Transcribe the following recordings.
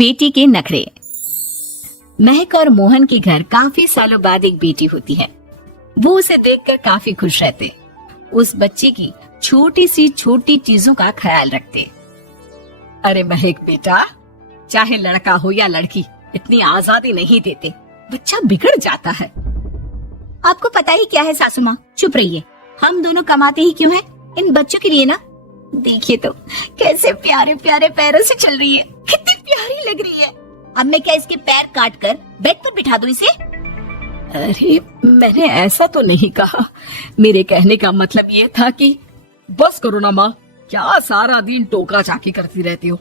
बेटी के नखरे। महक और मोहन के घर काफी सालों बाद एक बेटी होती है। वो उसे देखकर काफी खुश रहते, उस बच्चे की छोटी सी छोटी चीजों का ख्याल रखते। अरे महक बेटा, चाहे लड़का हो या लड़की, इतनी आजादी नहीं देते, बच्चा बिगड़ जाता है। आपको पता ही क्या है सासू माँ, चुप रहिए। हम दोनों कमाते ही क्यों हैं? इन बच्चों के लिए ना। देखिए तो कैसे प्यारे प्यारे पैरों से चल रही है, कितनी प्यारी लग रही है। अब मैं क्या इसके पैर काट कर बेड पर बिठा दूं इसे? अरे मैंने ऐसा तो नहीं कहा, मेरे कहने का मतलब ये था कि बस करो ना माँ, क्या सारा दिन टोका चाकी करती रहती हो।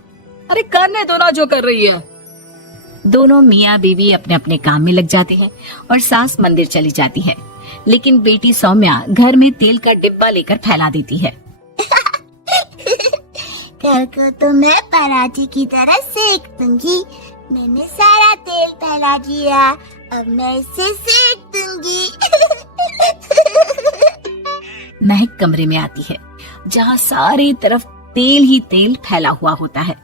अरे करने दो ना जो कर रही है। दोनों मियाँ बीवी अपने अपने काम में लग जाते हैं और सास मंदिर चली जाती है, लेकिन बेटी सौम्या घर में तेल का डिब्बा लेकर फैला देती है। कल को तो मैं पराठे की तरह सेक दूंगी। मैंने सारा तेल फैला दिया, अब मैं इसे सेक दूंगी। महक कमरे में आती है जहाँ सारी तरफ तेल ही तेल फैला हुआ होता है।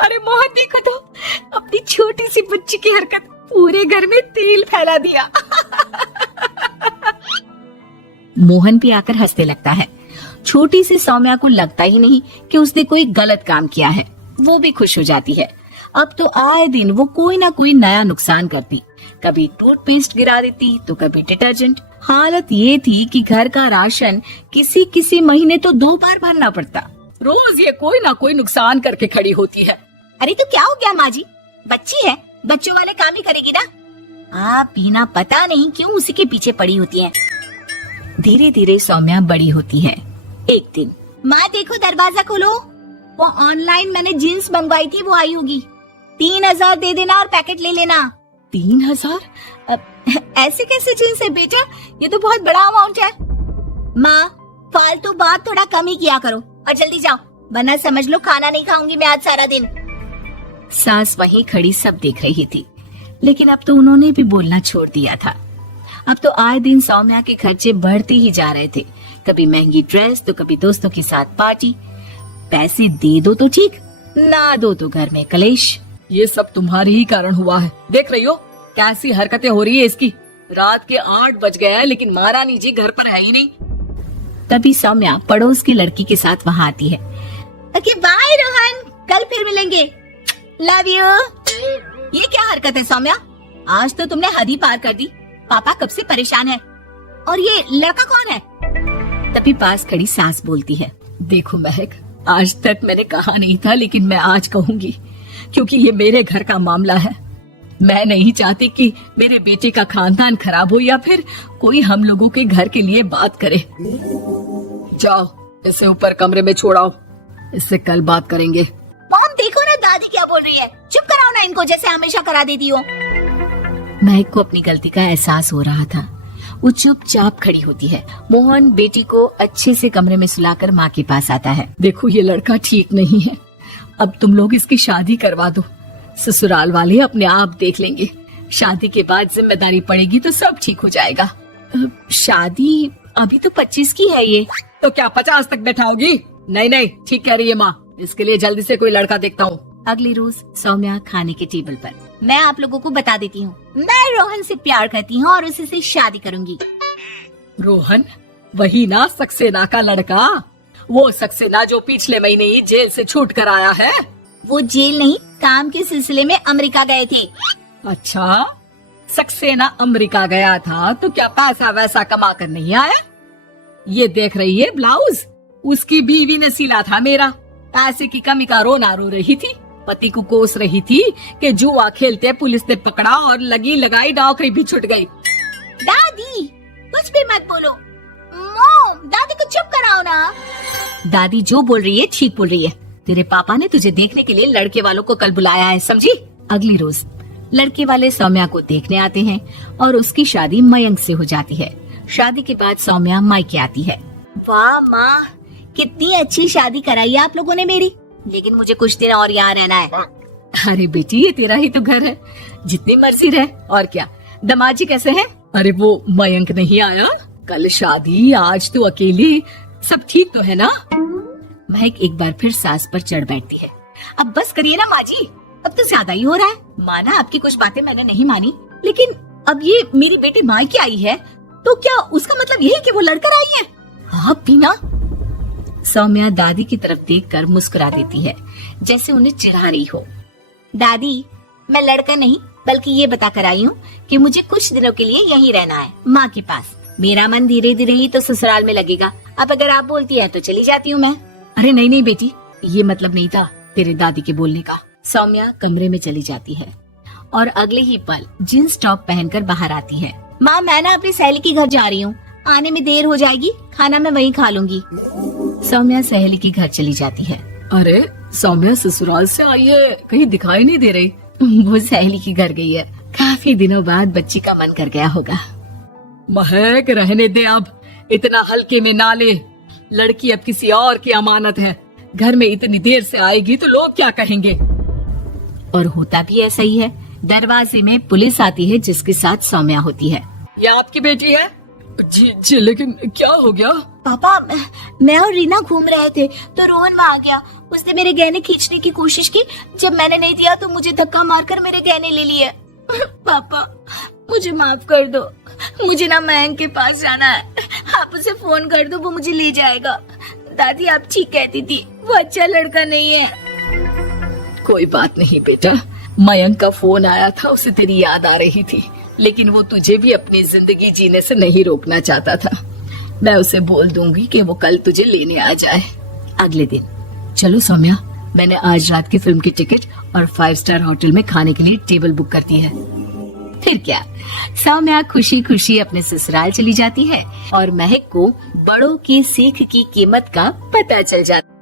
अरे मोहन देखो तो, अपनी छोटी सी बच्ची की हरकत, पूरे घर में तेल फैला दिया। मोहन भी आकर हंसने लगता है। छोटी सी सौम्या को लगता ही नहीं कि उसने कोई गलत काम किया है। वो भी खुश हो जाती है। अब तो आए दिन वो कोई ना कोई नया नुकसान करती, कभी टूथपेस्ट गिरा देती तो कभी डिटर्जेंट। हालत ये थी कि घर का राशन किसी किसी महीने तो 2 बार भरना पड़ता। रोज ये कोई ना कोई नुकसान करके खड़ी होती है। अरे तो क्या हो गया माँ जी, बच्ची है, बच्चों वाले काम ही करेगी ना। आप बिना पता नहीं क्यों उसी के पीछे पड़ी होती है। धीरे धीरे सौम्या बड़ी होती है। एक दिन, माँ देखो दरवाजा खोलो, वो ऑनलाइन मैंने जीन्स मंगवाई थी, वो आई होगी। 3000 दे देना और पैकेट ले लेना। 3000? ऐसे कैसे जीन्स है बेटा, ये तो बहुत बड़ा अमाउंट है। माँ फालतू बात थोड़ा कम ही किया करो और जल्दी जाओ, वरना समझ लो खाना नहीं खाऊंगी मैं आज सारा दिन। सास वहीं खड़ी सब देख रही थी, लेकिन अब तो उन्होंने भी बोलना छोड़ दिया था। अब तो आए दिन सौम्या के खर्चे बढ़ते ही जा रहे थे, कभी महंगी ड्रेस तो कभी दोस्तों के साथ पार्टी। पैसे दे दो तो ठीक, ना दो तो घर में कलेश। ये सब तुम्हारे ही कारण हुआ है। देख रही हो कैसी हरकतें हो रही है इसकी। रात के 8 बज गए हैं, लेकिन महारानी जी घर पर है ही नहीं। तभी सौम्या पड़ोस की लड़की के साथ वहाँ आती है। ओके बाय रोहन, कल फिर मिलेंगे, लव यू। ये क्या हरकत है सौम्या, आज तो तुमने हद ही पार कर दी। पापा कब से परेशान है, और ये लड़का कौन है? तभी पास खड़ी सास बोलती है, देखो महक, आज तक मैंने कहा नहीं था, लेकिन मैं आज कहूंगी, क्योंकि ये मेरे घर का मामला है। मैं नहीं चाहती कि मेरे बेटे का खानदान खराब हो या फिर कोई हम लोगों के घर के लिए बात करे। जाओ इसे ऊपर कमरे में छोड़ाओ, इससे कल बात करेंगे। मॉम देखो ना दादी क्या बोल रही है, चुप कराओ ना इनको, जैसे हमेशा करा देती हो। महक को अपनी गलती का एहसास हो रहा था। वो चुपचाप खड़ी होती है। मोहन बेटी को अच्छे से कमरे में सुलाकर माँ के पास आता है। देखो ये लड़का ठीक नहीं है, अब तुम लोग इसकी शादी करवा दो, ससुराल वाले अपने आप देख लेंगे। शादी के बाद जिम्मेदारी पड़ेगी तो सब ठीक हो जाएगा। शादी अभी तो 25 की है ये। तो क्या 50 तक बैठाओगी? नहीं नहीं, ठीक कह रही है माँ, इसके लिए जल्दी से कोई लड़का देखता हूँ। अगली रोज सौम्या खाने के टेबल पर, मैं आप लोगों को बता देती हूँ, मैं रोहन से प्यार करती हूँ और उसी से शादी करूंगी। रोहन? वही ना सक्सेना का लड़का, वो सक्सेना जो पिछले महीने ही जेल से छूट कर आया है। वो जेल नहीं, काम के सिलसिले में अमेरिका गए थे। अच्छा, सक्सेना अमेरिका गया था तो क्या पैसा वैसा कमा कर नहीं आया? ये देख रही है ब्लाउज, उसकी बीवी ने सिला था मेरा। पैसे की कमी का रोना रो रही थी, पति को कोस रही थी कि जुआ खेलते पुलिस ने पकड़ा और लगी लगाई नौकरी भी छूट गई। दादी कुछ भी मत बोलो। मॉम, दादी को चुप कराओ ना। दादी जो बोल रही है ठीक बोल रही है। तेरे पापा ने तुझे देखने के लिए लड़के वालों को कल बुलाया है, समझी? अगली रोज लड़के वाले सौम्या को देखने आते हैं और उसकी शादी मयंक से हो जाती है। शादी के बाद सौम्या मायके आती है। वाह माँ, कितनी अच्छी शादी कराई है आप लोगों ने मेरी, लेकिन मुझे कुछ दिन और यहाँ रहना है। अरे बेटी, ये तेरा ही तो घर है, जितनी मर्जी रहे। और क्या, दमाजी कैसे हैं? अरे वो मयंक नहीं आया, कल शादी, आज तो अकेली, सब ठीक तो है ना? महक एक बार फिर सास पर चढ़ बैठती है। अब बस करिए ना माँ जी, अब तो ज्यादा ही हो रहा है। माना आपकी कुछ बातें मैंने नहीं मानी, लेकिन अब ये मेरी बेटी मायके आई है तो क्या उसका मतलब यही कि वो लड़कर आई है? हाँ बीना। सौम्या दादी की तरफ देखकर मुस्कुरा देती है, जैसे उन्हें चिढ़ा रही हो। दादी, मैं लड़का नहीं बल्कि ये बता कर आई हूँ कि मुझे कुछ दिनों के लिए यहीं रहना है, माँ के पास। मेरा मन धीरे धीरे ही तो ससुराल में लगेगा। अब अगर आप बोलती है तो चली जाती हूँ मैं। अरे नहीं नहीं बेटी, ये मतलब नहीं था तेरे दादी के बोलने का। सौम्या कमरे में चली जाती है और अगले ही पल जींस टॉप पहनकर बाहर आती है। माँ, मैं ना अपनी सहेली के घर जा रही हूँ, आने में देर हो जाएगी, खाना मैं वहीं खा लूंगी। सौम्या सहेली के घर चली जाती है। अरे सौम्या ससुराल से आई है, कहीं दिखाई नहीं दे रही। वो सहेली के घर गई है, काफी दिनों बाद बच्ची का मन कर गया होगा। महक रहने दे, अब इतना हल्के में ना ले। लड़की अब किसी और की अमानत है, घर में इतनी देर से आएगी तो लोग क्या कहेंगे। और होता भी ऐसा ही है। दरवाजे में पुलिस आती है जिसके साथ सौम्या होती है। ये आपकी बेटी है? जी लेकिन क्या हो गया? पापा, मैं और रीना घूम रहे थे तो रोहन वहाँ आ गया। उसने मेरे गहने खींचने की कोशिश की, जब मैंने नहीं दिया तो मुझे धक्का मारकर मेरे गहने ले लिए। पापा, मुझे माफ कर दो, मुझे ना मयंक के पास जाना है। आप उसे फोन कर दो, वो मुझे ले जाएगा। दादी आप ठीक कहती थी, वो अच्छा लड़का नहीं है। कोई बात नहीं बेटा, मयंक का फोन आया था, उसे तेरी याद आ रही थी, लेकिन वो तुझे भी अपनी जिंदगी जीने से नहीं रोकना चाहता था। मैं उसे बोल दूंगी कि वो कल तुझे लेने आ जाए। अगले दिन, चलो सौम्या, मैंने आज रात की फिल्म की टिकट और 5 स्टार होटल में खाने के लिए टेबल बुक कर दी है। फिर क्या, सौम्या खुशी खुशी अपने ससुराल चली जाती है और महक को बड़ों की सीख की कीमत का पता चल जाता है।